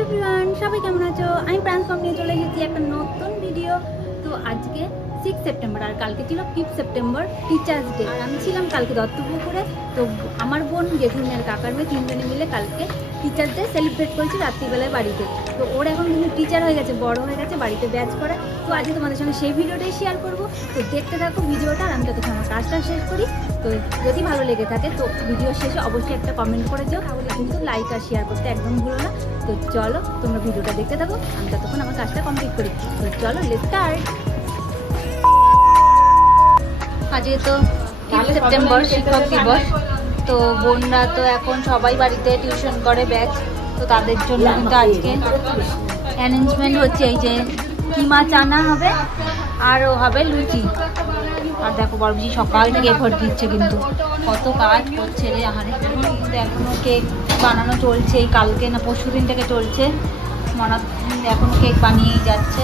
Everyone, সবাই কেমন আছো? আমি ট্রান্সফর্ম নিয়ে চলে এসেছি একটা নতুন ভিডিও। তো আজকে 6 সেপ্টেম্বর আর কালকে ছিল 5 সেপ্টেম্বর টিচার্স ডে। আর আমি ছিলাম কালকে দত্তপুকুরে। তো আমার বোন, জেঠুনি আর কাকার মেয়ে তিনজনে মিলে কালকে টিচার্স ডে সেলিব্রেট করেছি রাত্রিবেলায় বাড়িতে। তো ওর এখন কিন্তু টিচার হয়ে গেছে, বড় হয়ে গেছে, বাড়িতে ব্যাচ করে। তো আজকে তোমাদের সঙ্গে সেই ভিডিওটাই শেয়ার করবো। তো দেখতে থাকো ভিডিওটা, আর আমি ততক্ষণ আমার কাজটা শেষ করি। তো যদি ভালো লেগে থাকে তো ভিডিও শেষে অবশ্যই একটা কমেন্ট করে যাও, তাহলে কিন্তু লাইক আর শেয়ার করতে একদম ভুলো না। তো চলো তোমরা ভিডিওটা দেখতে থাকো, আমি ততক্ষণ আমার কাজটা কমপ্লিট করি। তো চলো লেটস স্টার্ট। আজকে তো 5 সেপ্টেম্বর শিক্ষক দিবস। তো বোনরা তো এখন সবাই বাড়িতে টিউশন করে ব্যাচ। তো তাদের জন্য কিন্তু আজকে অ্যারেঞ্জমেন্ট হচ্ছে, এই যে কিমা চানা হবে আরও হবে লুচি। আর দেখো বড়বুঝি সকাল থেকে এফোর্ট দিচ্ছে, কিন্তু কত কাজ করছে রে আহারে। কিন্তু এখনও কেক বানানো চলছে, কালকে না পরশু দিন থেকে চলছে। এখনও কেক বানিয়েই যাচ্ছে।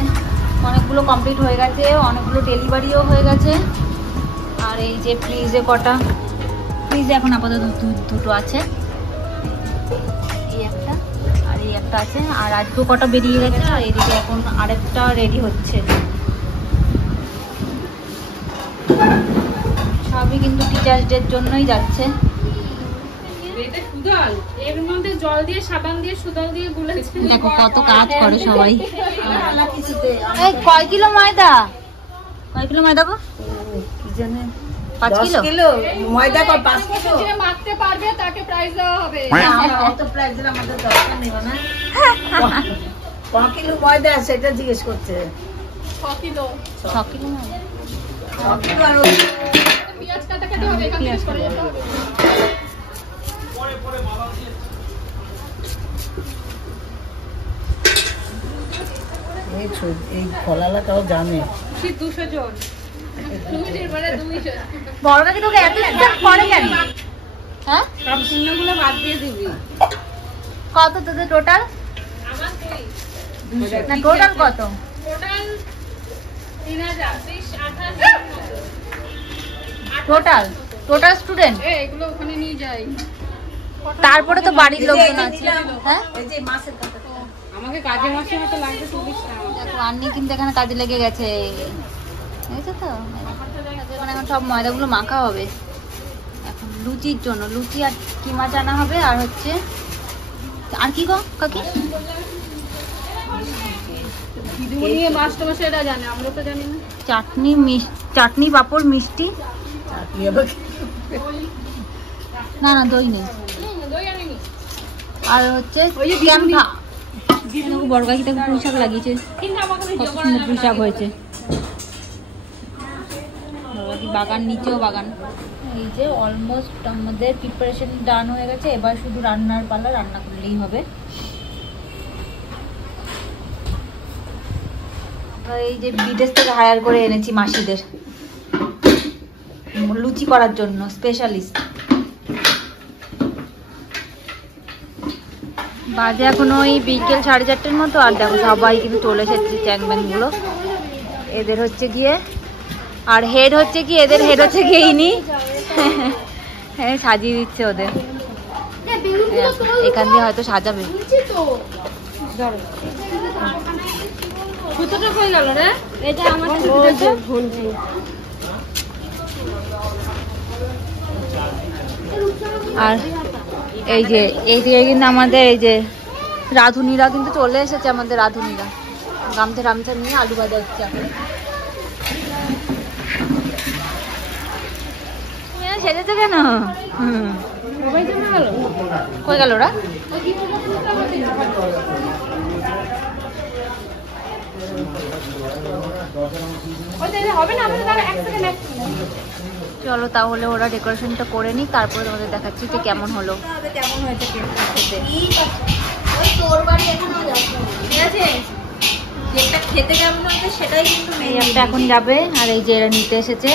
অনেকগুলো কমপ্লিট হয়ে গেছে, অনেকগুলো ডেলিভারিও হয়ে গেছে। আর এই যে ফ্রিজে কটা, ফ্রিজে এখন আপাতত দুটো আছে, এই একটা আর এই একটা আছে। আর আজকেও কটা বেরিয়ে গেছে, আর এদিকে এখন আরেকটা রেডি হচ্ছে। সবই কিন্তু টিচার্স ডের জন্যই যাচ্ছে। দেখো কত কাজ করে সবাই। কয় কিলো ময়দা, কয় কিলো ময়দা গো? 5 কিলো ময়দা। 5 কিলো মাখতে পারবে তাকে প্রাইজ দেওয়া হবে। অত প্রাইজ দিলে আমাদের দরকার নেই না। 5 কিলো ময়দা সেটা জিজ্ঞেস করছে। 6 কিলো ময়দা, 6 কিলো আর পেঁয়াজ কাটাকাটি হবে, এখান থেকে সরে যেতে হবে। পরে মালা দিয়ে এই ফলালাটাও জানে 200 জন। বড়কাকি তোকে এত স্টেপ করে কেন? হ্যাঁ, সব শূন্যগুলো বাদ দিয়ে দিবি। কত তোদের টোটাল? আমার 2 না, টোটাল কত? Total 3000 28 total student. এগুলো ওখানে নিয়ে যাই, তারপরে তো বাড়ির লোকজন আছে। হ্যাঁ, এই যে মাছের কথা আমাকে কাজে মাসে মতো লাগবে 24 টাকা। দেখো আন্নি কিন্তু এখানে কাজে লেগে গেছে, বুঝছো তো? এখন সব ময়দাগুলো মাখা হবে এখন লুচির জন্য। লুচি আর কিমা চানা হবে। আর হচ্ছে আর কি গো কাকি? চাটনি, চাটনি, পাঁপড়, মিষ্টি। না না, দই নেই। আর হচ্ছে ক্যাম্পা। বড় কাকি তাকে পুঁই শাক লাগিয়েছে, কত সুন্দর পুঁই শাক হয়েছে। বাগান, নিচেও বাগান। এই যে অলমোস্ট আমাদের প্রিপারেশন ডান হয়ে গেছে, এবার শুধু রান্নার পালা, রান্না করলেই হবে। এই যে বিদেশ থেকে হায়ার করে এনেছি মাসিদের লুচি করার জন্য, স্পেশালিস্ট। বাজে এখন ওই বিকেল 4:30 মতো। আর দেখো সবাই কিন্তু চলে এসেছে চ্যাংম্যানগুলো। এদের হচ্ছে গিয়ে, আর হেড হচ্ছে কি, এদের হেড হচ্ছে গিয়ে ইনি। হ্যাঁ, সাজিয়ে দিচ্ছে ওদের। এখান দিয়ে হয়তো সাজাবে। আর এই যে এইদিকে কিন্তু আমাদের এই যে রাঁধুনিরা কিন্তু চলে এসেছে। আমাদের রাঁধুনিরা গামছা টামছা নিয়ে আলু ভাজা হচ্ছে এখন। সেজেছে কেন? কই গেল ওরা? চলো তাহলে ওরা ডেকোরেশনটা করে নিই, তারপরে তোমাদের দেখাচ্ছি যে কেমন হলো, কেমন হয়েছে খেতে কেমন হয়েছে সেটাই কিন্তু একটা এখন যাবে। আর এই যে এরা নিতে এসেছে,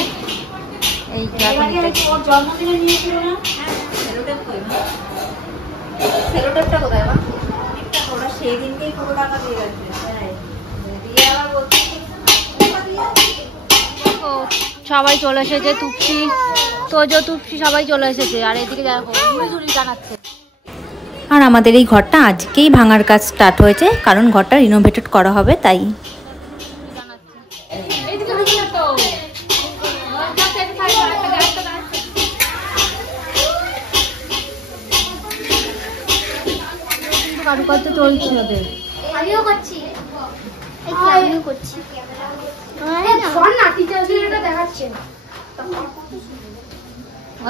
এই জন্মদিনে নিয়েছিল না, সেলোটেপটা কোথায়? ওরা সেদিনকেই পুরো টাকা দিয়ে গেছে। দিয়ে আবার বলছে তো সবাই চলে এসেছে, তুপসি তোজো তুপসি সবাই চলে এসেছে। আর এদিকে দেখো ঝুড়ি ঝুড়ি জানাচ্ছে। আর আমাদের এই ঘরটা আজকেই ভাঙার কাজ স্টার্ট হয়েছে, কারণ ঘরটা রিনোভেটেড করা হবে তাই। কারুকার্য চলছে ওদের। আমিও করছি।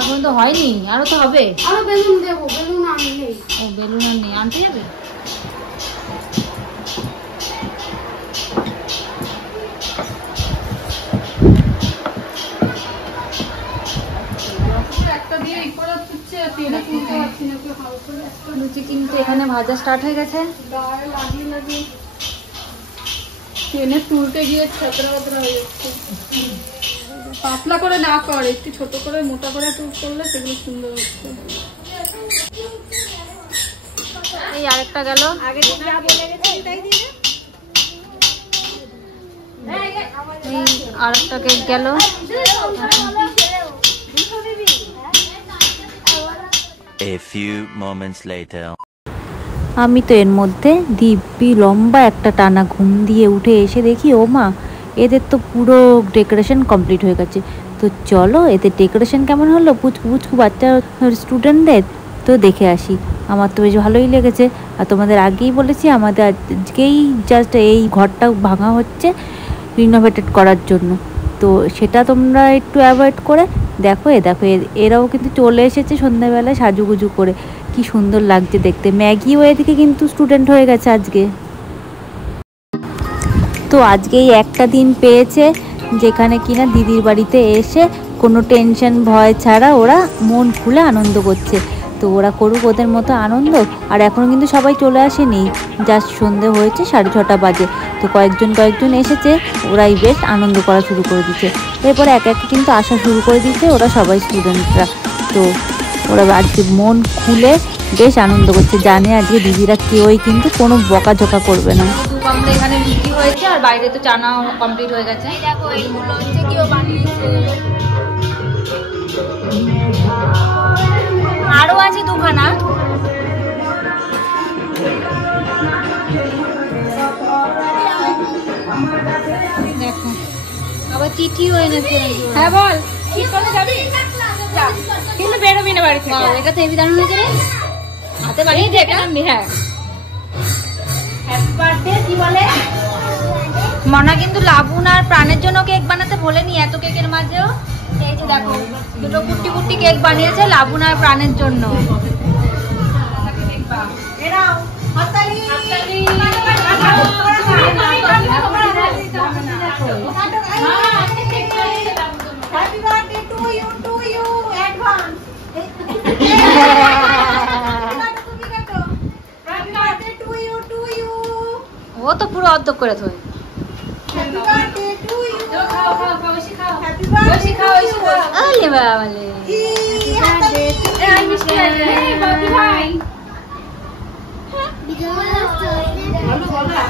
এখন তো হয়নি, আরো তো হবে। আরো বেলুন দেবো, বেলুন আমি নেই। ও বেলুন আর নেই, আনতে যাবে? লুচি কিন্তু এখানে ভাজা স্টার্ট হয়ে গেছে। ট্রেনে তুলতে গিয়ে ছাত্রা বাতরা হয়ে যাচ্ছে। পাতলা করে না কর, একটু ছোট করে মোটা করে টুক করলে সেগুলো সুন্দর হচ্ছে। এই আরেকটা গেল। এই আরেকটা কেক গেল। A few moments later. আমি তো এর মধ্যে দিব্যি লম্বা একটা টানা ঘুম দিয়ে উঠে এসে দেখি ও মা, এদের তো পুরো ডেকোরেশন কমপ্লিট হয়ে গেছে। তো চলো এদের ডেকোরেশন কেমন হলো পুচকু পুচকু বাচ্চা স্টুডেন্টদের, তো দেখে আসি। আমার তো বেশ ভালোই লেগেছে। আর তোমাদের আগেই বলেছি আমাদের আজকেই জাস্ট এই ঘরটা ভাঙা হচ্ছে রিনোভেটেড করার জন্য, তো সেটা তোমরা একটু অ্যাভয়েড করে দেখো। দেখো এরাও কিন্তু চলে এসেছে সন্ধ্যাবেলায় সাজুগুজু করে, কি সুন্দর লাগছে দেখতে। ম্যাগিও এদিকে কিন্তু স্টুডেন্ট হয়ে গেছে আজকে। তো আজকে এই একটা দিন পেয়েছে যেখানে কিনা দিদির বাড়িতে এসে কোনো টেনশন ভয় ছাড়া ওরা মন খুলে আনন্দ করছে। তো ওরা করুক ওদের মতো আনন্দ। আর এখনও কিন্তু সবাই চলে আসেনি, জাস্ট সন্ধে হয়েছে, 6:30 বাজে। তো কয়েকজন এসেছে, ওরাই বেশ আনন্দ করা শুরু করে দিচ্ছে। এরপরে এক এক কিন্তু আসা শুরু করে দিচ্ছে ওরা সবাই স্টুডেন্টরা। তো ওরা আজকে মন খুলে বেশ আনন্দ করছে, জানে আজকে দিদিরা কেউই কিন্তু কোনো বকাঝকা করবে না। আমাদের এখানে লুচি হয়েছে আর বাইরে তো চানা কমপ্লিট হয়ে গেছে। দেখো এইগুলো হচ্ছে কেউ বানিয়েছে, আরো আছে দুখানা। দেখো আবার চিঠিও এনেছে। হ্যাঁ বল, ঠিক করে যাবি কিন্তু বেরোবি না বাড়ি থেকে। এটা তো হেভি দারুণ হয়েছে রে, হাতে বানিয়েছে এটা। হ্যাঁ, হ্যাপি বার্থডে কি বলে। মনা কিন্তু লাবুন আর প্রাণের জন্য কেক বানাতে ভোলেনি এত কেকের মাঝেও। এই যে দেখো দুটো কুটি কুটি কেক বানিয়েছে লাবুন আর প্রাণের জন্য। ও তো পুরো অর্ধেক করে থই।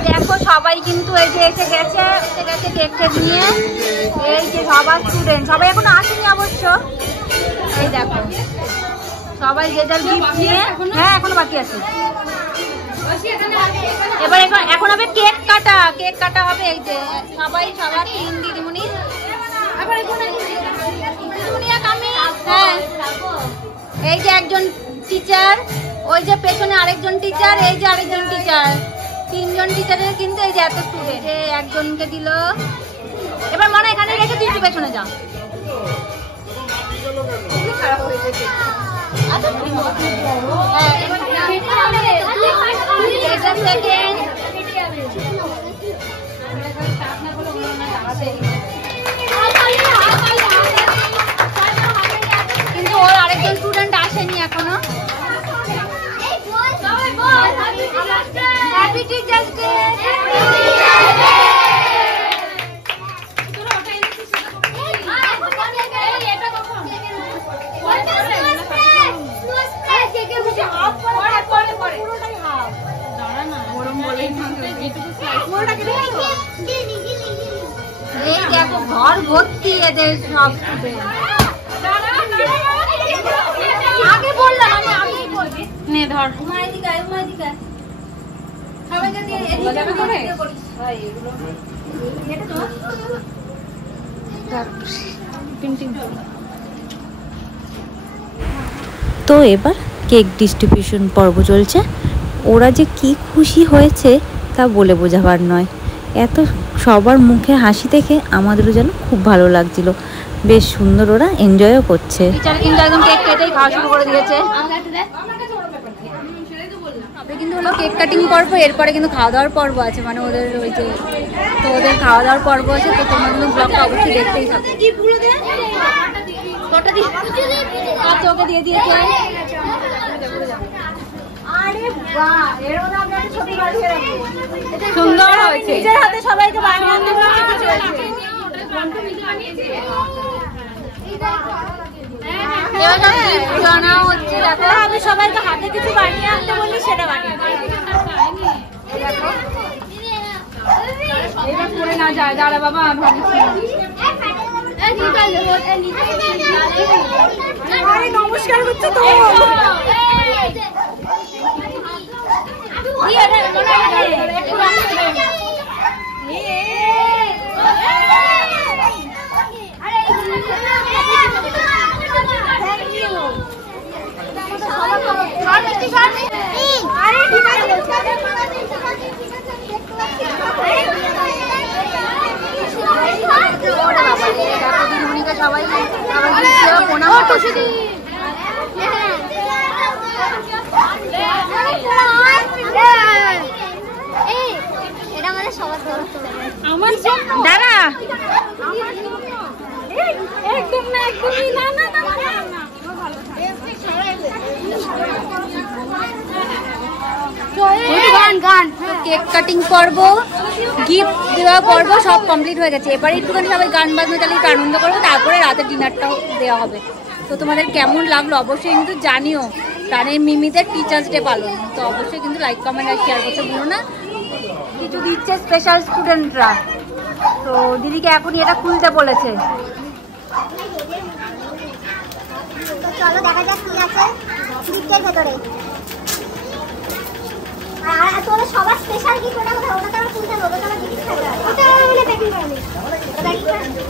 দেখো সবাই কিন্তু এই যে এসে গেছে কেক টেক নিয়ে। এই যে সবার স্টুডেন্ট সবাই এখনো আসেনি অবশ্য। এই দেখো সবাই যে যার গিফট নিয়ে। হ্যাঁ এখনো বাকি আছে। এবার এখন হবে কেক কাটা হবে। এই যে সবাই সবার 3 দিদিমণি। হ্যাঁ এই যে একজন টিচার, ওই যে পেছনে আরেকজন টিচার, এই যে আরেকজন টিচার, 3 জন টিচারের কিন্তু এই যে এত স্টুডেন্ট। একজনকে দিল। এবার মনে এখানে রেখে তুই একটু পেছনে যা। খারাপ হয়ে গেছে। কিন্তু ওর আরেকজন স্টুডেন্ট আসেনি এখনো। Happy teachers day. এই দেখো ঘর ভর্তি এদের সব student। আগে বললাম আমি আগেই বলবি। নে ধর মাইদিকা সবাইকে দিয়ে এদিকে করে করিস। ভাই এগুলো এটা তো ধর প্রিন্টিং। তো এবার কেক ডিস্ট্রিবিউশন পর্ব চলছে। ওরা যে কি খুশি হয়েছে তা বলে বোঝাবার নয়। এত সবার মুখে হাসি দেখে আমাদেরও যেন খুব ভালো লাগছিল। বেশ সুন্দর ওরা এনজয়ও করছে। টিচার কিন্তু একদম কেক কেটেই খাওয়া শুরু করে দিয়েছে। কিন্তু হলো কেক কাটিং পর্ব, এরপরে কিন্তু খাওয়া দাওয়ার পর্ব আছে, মানে ওদের ওই যে তো ওদের খাওয়া দাওয়ার পর্ব আছে। তো তোমরা কিন্তু ব্লগটা অবশ্যই দেখতেই থাকো। আচ্ছা ওকে দিয়ে দিয়েছে। সুন্দর হয়েছে। নিজের হাতে সবাইকে বানিয়ে দিতে জানা হচ্ছে। দেখো আমি সবাইকে হাতে কিছু বানিয়ে আনতে বলি, সেটা বানিয়ে এবার পড়ে না যায়। দাঁড়া বাবা নমস্কার হচ্ছে তো। সবাই প্রণাম করছে। আমার দাঁড়া একদম না, একদমই না। কেক কাটিং পর্ব, গিফট দেওয়া পর্ব সব কমপ্লিট হয়ে গেছে। এবারে একটুখানি সবাই গান বাজনা চালিয়ে একটু আনন্দ করবো, তারপরে রাতে ডিনারটাও দেওয়া হবে। তো তোমাদের কেমন লাগলো অবশ্যই কিন্তু জানিও। প্রাণের মিমিদের টিচার্স ডে পালন, তো অবশ্যই কিন্তু লাইক কমেন্ট আর শেয়ার করতে ভুলো না। কিছু দিচ্ছে স্পেশাল স্টুডেন্টরা। তো দিদিকে এখনই এটা খুলতে বলেছে। চলো দেখা যাক কি আছে গিফটের ভেতরে। আর তোরা সবার স্পেশাল গিফট ওটা কোথায়? ওটা তো আমরা খুলতে হবে, ওটা আমার গিফট থাকবে। ওটা মানে প্যাকিং করা নেই,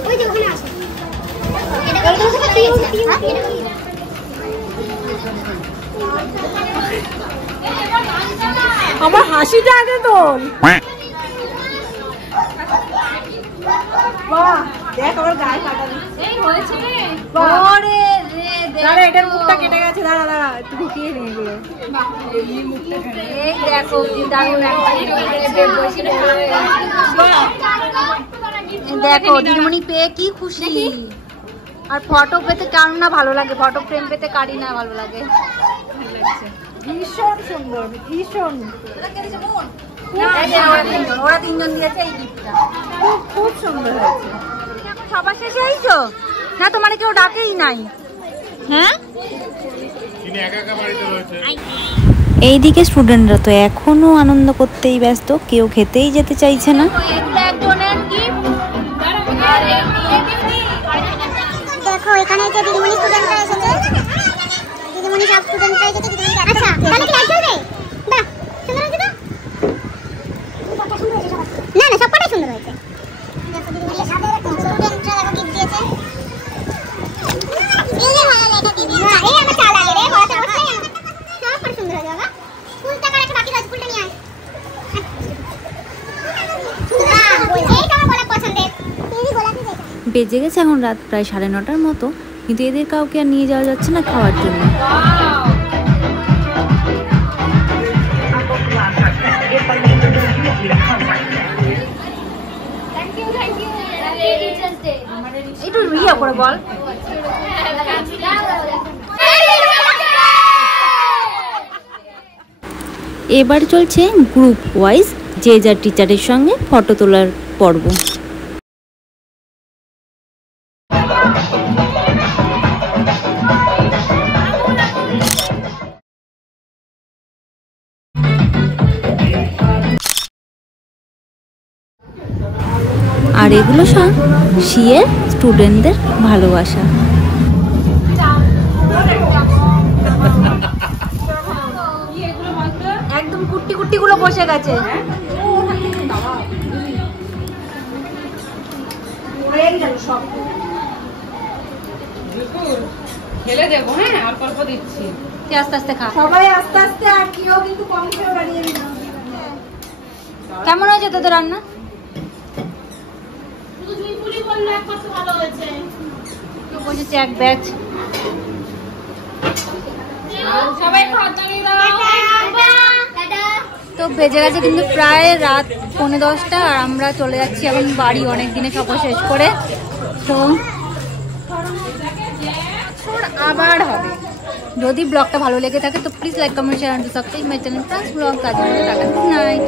ওই যে ওখানে আছে। এটা তো সেটা কি হচ্ছে? হ্যাঁ আমার হাসিটা আগে তোল। বাহ দেখ ওর গায়ে কাটালি। এই হয়েছে রে। ওরে রে দাঁড়া, এটার মুখটা কেটে গেছে। দাঁড়া একটু ঢুকিয়ে নি এগুলো। এই দেখো কি দারুণ একটা দেখো দিদিমণি পেয়ে কি খুশি। আর ফটো পেতে কার না ভালো লাগে, ফটো ফ্রেম পেতে কারি না ভালো লাগে। ভীষণ সুন্দর, ভীষণ। ওরা তিনজন দিয়েছে এই গিফটটা, খুব সুন্দর হয়েছে। সবার শেষে এইছো না, তোমার কেউ ডাকেই নাই। হ্যাঁ এইদিকে স্টুডেন্টরা তো এখনো আনন্দ করতেই ব্যস্ত, কেউ খেতেই যেতে চাইছে না। দেখো এখানে যে দিদিমণি স্টুডেন্টরা এসেছে, দিদিমণি সব স্টুডেন্টরা এসেছে। দিদিমণি আচ্ছা তাহলে কি লাইট জ্বলবে? বাহ সুন্দর হয়েছে তো। না না সবটাই সুন্দর হয়েছে। দেখো দিদিমণি সাথে স্টুডেন্টরা দেখো গিফট দিয়েছে। এই যে ভালো লেখা দিদি। না এই আমার চালা রে হতে হতে সব সুন্দর হয়েছে। বাবা ফুলটা কার একটা বাকি আছে, ফুলটা নিয়ে আয়। এইটা আমার গোলাপ পছন্দের। এই গোলাপই দেখো। বেজে গেছে এখন রাত প্রায় 9:30টার মতো, কিন্তু এদের কাউকে আর নিয়ে যাওয়া যাচ্ছে না খাওয়ার জন্য। একটু রিয়া করে বল। এবার চলছে গ্রুপ ওয়াইজ যে যার টিচারের সঙ্গে ফটো তোলার পর্ব। আর এগুলো সব সিএ স্টুডেন্টদের ভালোবাসা। একদম কুট্টি কুট্টি গুলো বসে গেছে। খেলে দেবো, হ্যাঁ অল্প অল্প দিচ্ছি। তুই আস্তে আস্তে খা। সবাই আস্তে আস্তে, আর কেউ কিন্তু কম খেয়ে বাড়িয়ে না। কেমন হয়েছে তোদের রান্না? তো বসেছে এক ব্যাচ। সবাই খাওয়া দাওয়া তো বেজে গেছে কিন্তু প্রায় রাত 9:30 আর আমরা চলে যাচ্ছি এখন বাড়ি অনেক দিনে সফর শেষ করে। তো আবার হবে। যদি ব্লগটা ভালো লেগে থাকে তো please like comment share and subscribe my channel plus blog. কাজ টাটা, গুড নাইট।